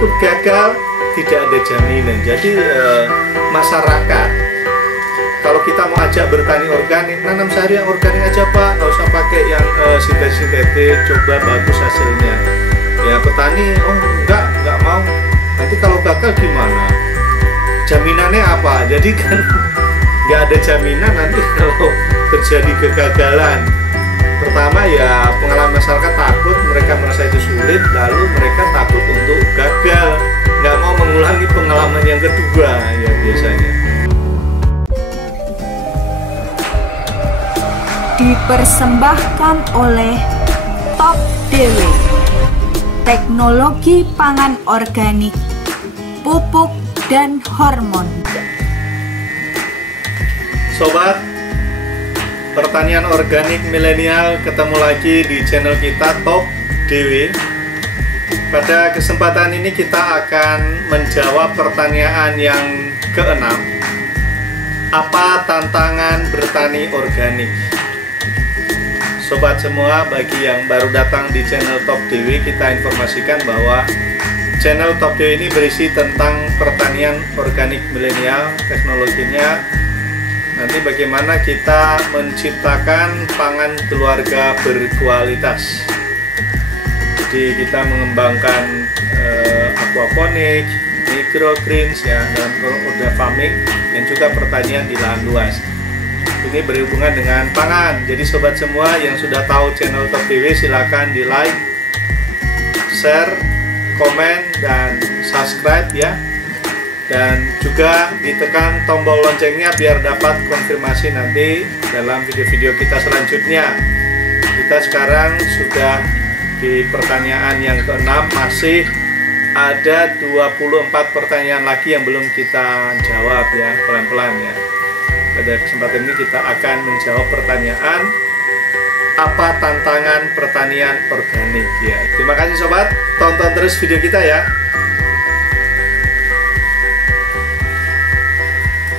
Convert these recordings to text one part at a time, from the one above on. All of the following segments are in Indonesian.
takut gagal, tidak ada jaminan. Jadi masyarakat, kalau kita mau ajak bertani organik, nanam sehari yang organik aja Pak, nggak usah pakai yang sintetik, coba bagus hasilnya. Ya petani, oh nggak mau, nanti kalau gagal gimana? Jaminannya apa? Jadi kan nggak ada jaminan nanti kalau terjadi kegagalan. Pertama ya pengalaman masyarakat takut, mereka merasa itu sulit, lalu mereka takut untuk gagal, nggak mau mengulangi pengalaman yang kedua ya biasanya. Dipersembahkan oleh Top Dewe, teknologi pangan organik, pupuk dan hormon. Sobat pertanian organik milenial, ketemu lagi di channel kita Top DW. Pada kesempatan ini kita akan menjawab pertanyaan yang keenam. Apa tantangan bertani organik? Sobat semua, bagi yang baru datang di channel Top DW, kita informasikan bahwa channel Top DW ini berisi tentang pertanian organik milenial, teknologinya, nanti bagaimana kita menciptakan pangan keluarga berkualitas. Jadi kita mengembangkan aquaponik, microgreens ya, dalam order farming, dan juga pertanian di lahan luas. Ini berhubungan dengan pangan. Jadi sobat semua yang sudah tahu channel Top DW, silakan di like, share, komen, dan subscribe ya. Dan juga ditekan tombol loncengnya biar dapat konfirmasi nanti dalam video-video kita selanjutnya. Kita sekarang sudah di pertanyaan yang ke-6, masih ada 24 pertanyaan lagi yang belum kita jawab ya, pelan-pelan ya. Pada kesempatan ini kita akan menjawab pertanyaan apa tantangan pertanian organik ya. Terima kasih sobat, tonton terus video kita ya.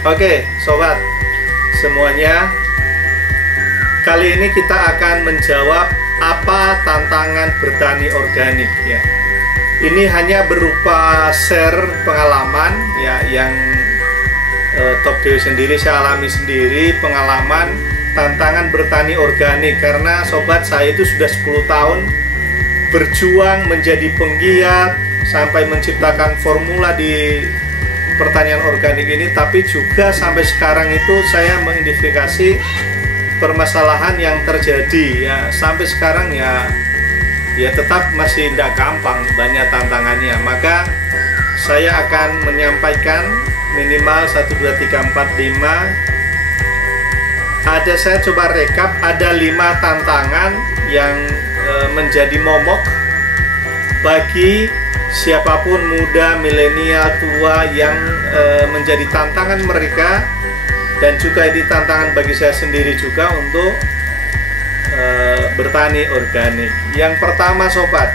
Oke sobat semuanya, kali ini kita akan menjawab apa tantangan bertani organik ya. Ini hanya berupa share pengalaman ya, yang Top DW sendiri, saya alami sendiri pengalaman tantangan bertani organik. Karena sobat, saya itu sudah 10 tahun berjuang menjadi penggiat sampai menciptakan formula di pertanian organik ini, tapi juga sampai sekarang itu saya mengidentifikasi permasalahan yang terjadi ya. Sampai sekarang ya tetap masih tidak gampang, banyak tantangannya. Maka saya akan menyampaikan minimal 1, 2, 3, 4, 5. Saya coba rekap, ada 5 tantangan yang menjadi momok bagi siapapun, muda, milenial, tua, yang menjadi tantangan mereka, dan juga ini tantangan bagi saya sendiri juga untuk bertani organik. Yang pertama sobat,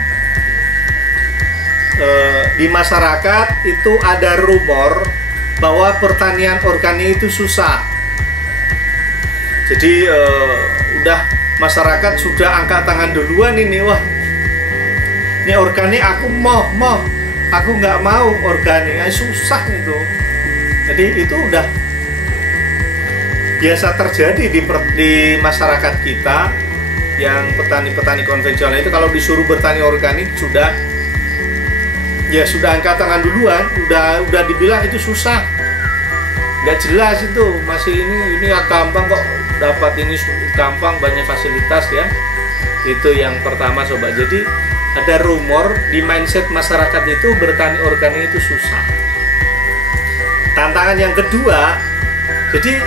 di masyarakat itu ada rumor bahwa pertanian organik itu susah. Jadi udah masyarakat sudah angkat tangan duluan ini, wah ini organik aku mau, aku nggak mau organik, susah itu. Jadi itu udah biasa terjadi di masyarakat kita yang petani-petani konvensional itu. Kalau disuruh bertani organik sudah angkat tangan duluan, udah dibilang itu susah, nggak jelas itu, masih ini ya gampang kok, dapat ini gampang, banyak fasilitas ya. Itu yang pertama sobat. Jadi ada rumor di mindset masyarakat itu bertani organik itu susah. Tantangan yang kedua, jadi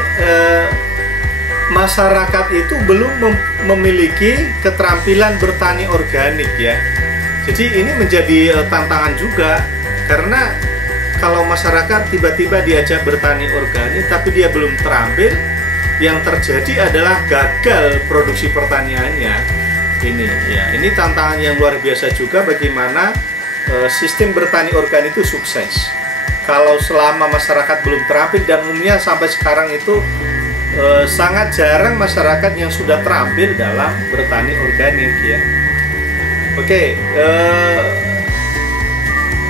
masyarakat itu belum memiliki keterampilan bertani organik ya. Jadi ini menjadi tantangan juga, karena kalau masyarakat tiba-tiba diajak bertani organik tapi dia belum terampil, yang terjadi adalah gagal produksi pertaniannya. Ini tantangan yang luar biasa juga, bagaimana sistem bertani organik itu sukses kalau selama masyarakat belum terampil. Dan umumnya sampai sekarang itu sangat jarang masyarakat yang sudah terampil dalam bertani organik ya. Oke,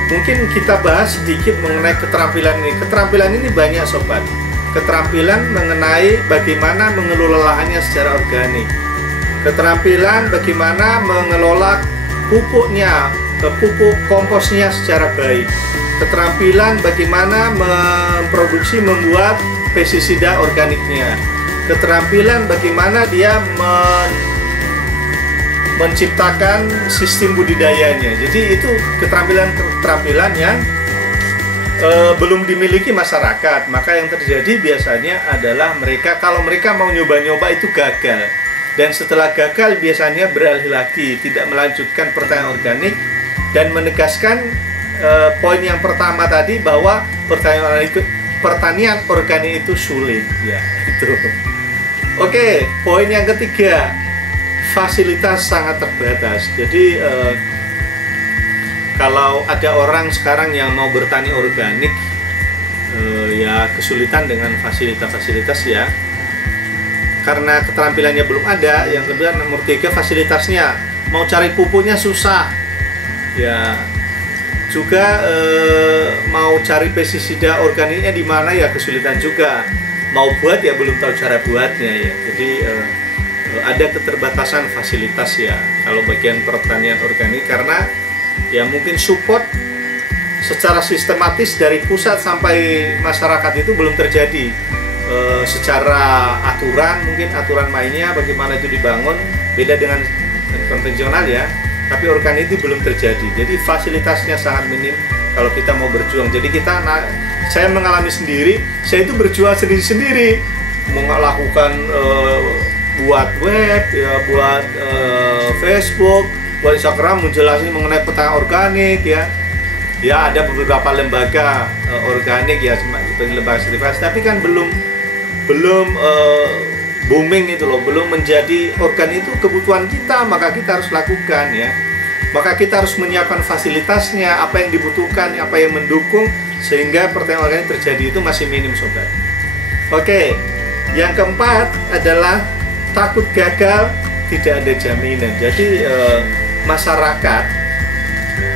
mungkin kita bahas sedikit mengenai keterampilan ini. Keterampilan ini banyak sobat. Keterampilan mengenai bagaimana mengelola lahannya secara organik. Keterampilan bagaimana mengelola pupuknya, pupuk komposnya secara baik. Keterampilan bagaimana memproduksi, membuat pestisida organiknya. Keterampilan bagaimana dia menciptakan sistem budidayanya. Jadi itu keterampilan yang belum dimiliki masyarakat. Maka yang terjadi biasanya adalah kalau mereka mau nyoba-nyoba itu gagal. Dan setelah gagal biasanya beralih lagi, tidak melanjutkan pertanian organik dan menegaskan poin yang pertama tadi bahwa pertanian organik itu sulit, ya itu. Oke, poin yang ketiga, fasilitas sangat terbatas. Jadi kalau ada orang sekarang yang mau bertani organik, ya kesulitan dengan fasilitas-fasilitas ya. Karena keterampilannya belum ada. Yang kedua, nomor 3, fasilitasnya. Mau cari pupuknya susah. Ya, juga mau cari pestisida organiknya di mana ya kesulitan juga. Mau buat ya belum tahu cara buatnya ya. Jadi ada keterbatasan fasilitas ya kalau bagian pertanian organik, karena ya mungkin support secara sistematis dari pusat sampai masyarakat itu belum terjadi. Secara aturan, mungkin aturan mainnya bagaimana itu dibangun beda dengan konvensional ya, tapi organik itu belum terjadi. Jadi fasilitasnya sangat minim kalau kita mau berjuang. Jadi saya mengalami sendiri, saya itu berjuang sendiri-sendiri, melakukan buat web ya, buat Facebook, buat Instagram, menjelaskan mengenai pertanian organik ya. Ya ada beberapa lembaga organik ya, seperti lembaga sertifikasi, tapi kan belum booming itu loh, belum menjadi organik itu kebutuhan kita, maka kita harus lakukan ya. Maka kita harus menyiapkan fasilitasnya, apa yang dibutuhkan, apa yang mendukung, sehingga pertanian organik terjadi itu masih minim sobat. Oke, yang keempat adalah takut gagal, tidak ada jaminan. Jadi masyarakat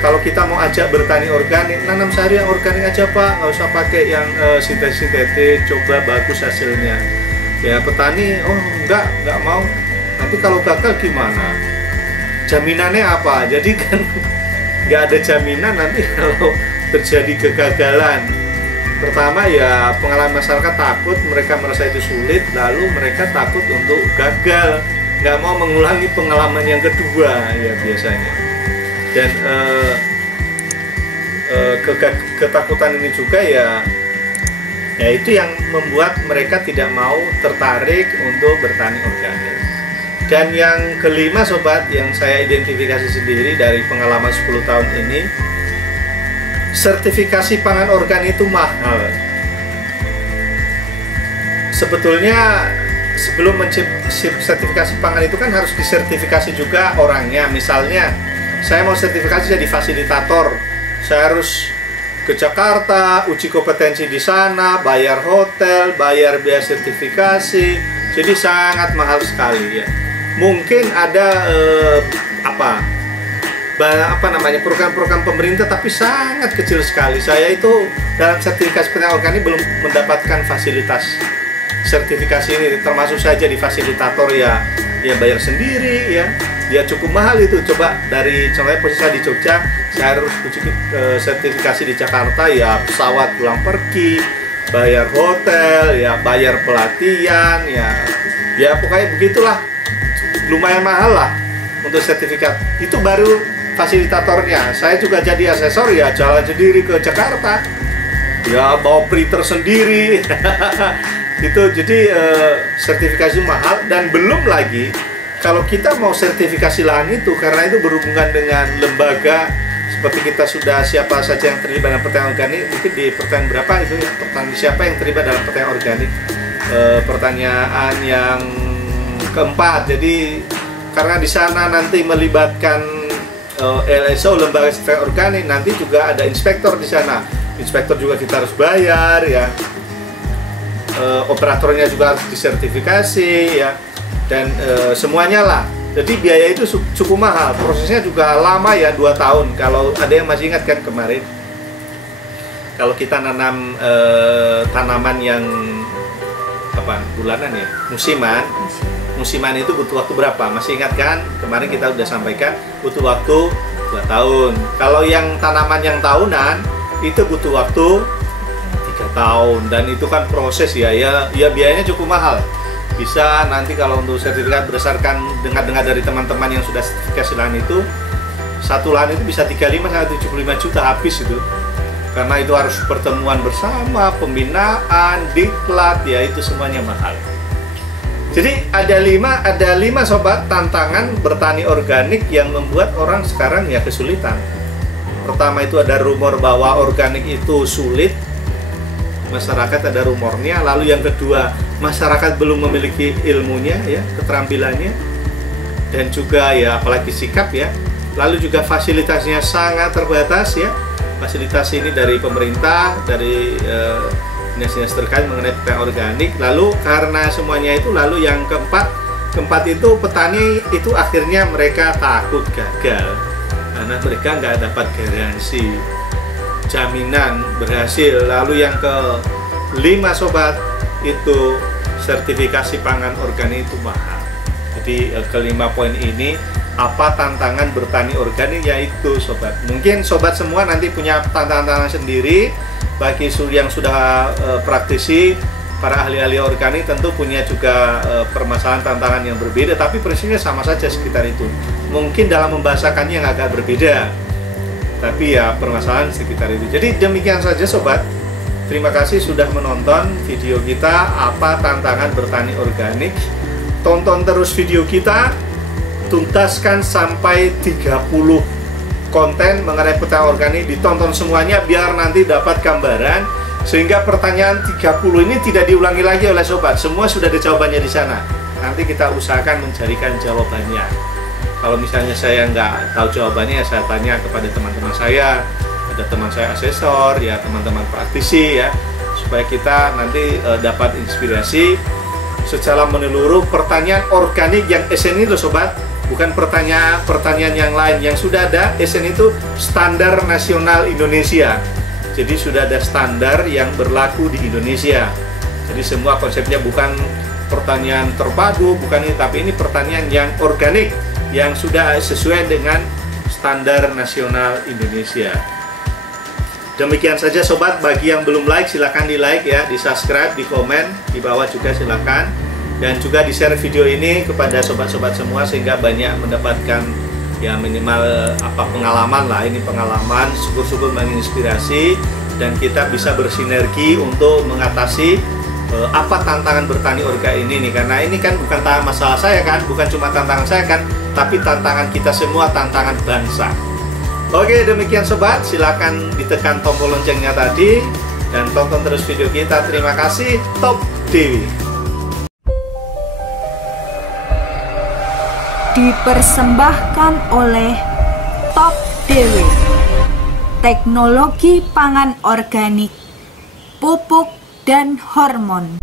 kalau kita mau ajak bertani organik, nanam sehari yang organik aja Pak, nggak usah pakai yang sintetis, coba bagus hasilnya. Ya petani, oh enggak mau. Nanti kalau gagal gimana? Jaminannya apa? Jadi kan nggak ada jaminan nanti kalau terjadi kegagalan. Pertama ya pengalaman masyarakat takut, mereka merasa itu sulit, lalu mereka takut untuk gagal, nggak mau mengulangi pengalaman yang kedua ya biasanya. Dan ketakutan ini juga ya itu yang membuat mereka tidak mau tertarik untuk bertani organik. Dan yang kelima sobat, yang saya identifikasi sendiri dari pengalaman 10 tahun ini, sertifikasi pangan organik itu mahal. Sebetulnya sebelum sertifikasi pangan itu kan harus disertifikasi juga orangnya. Misalnya saya mau sertifikasi jadi fasilitator, saya harus ke Jakarta, uji kompetensi di sana, bayar hotel, bayar biaya sertifikasi, jadi sangat mahal sekali ya. Mungkin ada program-program pemerintah, tapi sangat kecil sekali. Saya itu dalam sertifikasi pertanian organik belum mendapatkan fasilitas sertifikasi ini, termasuk saja di fasilitator ya bayar sendiri ya. Ya cukup mahal itu. Coba dari contohnya posisi saya di Jogja, saya harus sertifikasi di Jakarta ya, pesawat pulang pergi, bayar hotel ya, bayar pelatihan ya pokoknya begitulah, lumayan mahal lah untuk sertifikat. Itu baru fasilitatornya. Saya juga jadi asesor ya, jalan sendiri ke Jakarta ya, bawa printer sendiri itu. Jadi sertifikasi mahal. Dan belum lagi kalau kita mau sertifikasi lahan itu, karena itu berhubungan dengan lembaga, seperti kita sudah siapa saja yang terlibat dalam pertanian organik, mungkin di pertanyaan berapa itu ya, pertanyaan siapa yang terlibat dalam pertanian organik, pertanyaan yang keempat. Jadi karena di sana nanti melibatkan LSO, lembaga sertifikasi organik, nanti juga ada inspektor di sana. Inspektor juga kita harus bayar ya, operatornya juga harus disertifikasi ya, dan semuanya lah. Jadi biaya itu cukup mahal, prosesnya juga lama ya, 2 tahun. Kalau ada yang masih ingat kan kemarin kalau kita nanam tanaman yang bulanan ya, musiman itu butuh waktu berapa? Masih ingat kan? Kemarin kita udah sampaikan butuh waktu 2 tahun. Kalau yang tanaman yang tahunan itu butuh waktu 3 tahun, dan itu kan proses ya biayanya cukup mahal. Bisa nanti kalau untuk sertifikat berdasarkan dengar dari teman-teman yang sudah sertifikasi lahan itu, satu lahan itu bisa 35 sampai 75 juta habis itu. Karena itu harus pertemuan bersama, pembinaan, diklat, ya itu semuanya mahal. Jadi ada lima sobat tantangan bertani organik yang membuat orang sekarang ya kesulitan. Pertama itu ada rumor bahwa organik itu sulit. Masyarakat ada rumornya. Lalu yang kedua, masyarakat belum memiliki ilmunya ya, keterampilannya. Dan juga ya apalagi sikap ya. Lalu juga fasilitasnya sangat terbatas ya. Fasilitas ini dari pemerintah, dari dinas-dinas terkait mengenai pupuk organik. Lalu karena semuanya itu, lalu yang keempat itu petani itu akhirnya mereka takut gagal karena mereka nggak dapat garansi jaminan berhasil. Lalu yang kelima sobat, itu sertifikasi pangan organik itu mahal. Jadi kelima poin ini, apa tantangan bertani organik, yaitu sobat, mungkin sobat semua nanti punya tantangan sendiri. Bagi yang sudah praktisi, para ahli-ahli organik tentu punya juga permasalahan tantangan yang berbeda, tapi prinsipnya sama saja sekitar itu. Mungkin dalam membahasakannya yang agak berbeda, tapi ya permasalahan sekitar itu. Jadi demikian saja sobat. Terima kasih sudah menonton video kita, apa tantangan bertani organik. Tonton terus video kita, tuntaskan sampai 30 konten mengenai pupuk organik, ditonton semuanya biar nanti dapat gambaran, sehingga pertanyaan 30 ini tidak diulangi lagi oleh sobat. Semua sudah ada jawabannya di sana. Nanti kita usahakan mencarikan jawabannya. Kalau misalnya saya nggak tahu jawabannya, saya tanya kepada teman-teman saya, ada teman saya asesor, ya teman-teman praktisi ya, supaya kita nanti dapat inspirasi secara menyeluruh. Pertanyaan organik yang SN itu sobat, bukan pertanyaan yang lain. Yang sudah ada SN itu standar nasional Indonesia. Jadi sudah ada standar yang berlaku di Indonesia. Jadi semua konsepnya bukan pertanyaan terpadu, bukan ini, tapi ini pertanyaan yang organik, yang sudah sesuai dengan standar nasional Indonesia. Demikian saja sobat. Bagi yang belum like, silahkan di like ya, di subscribe, di komen, di bawah juga silahkan. Dan juga di share video ini kepada sobat-sobat semua, sehingga banyak mendapatkan ya minimal pengalaman lah. Ini pengalaman, syukur-syukur menginspirasi, dan kita bisa bersinergi untuk mengatasi apa tantangan bertani organik ini nih. Karena ini kan bukan masalah saya kan, bukan cuma tantangan saya kan, tapi tantangan kita semua, tantangan bangsa. Oke, demikian sobat, silakan ditekan tombol loncengnya tadi dan tonton terus video kita. Terima kasih. Top Dewi dipersembahkan oleh Top Dewi, teknologi pangan organik, pupuk dan hormon.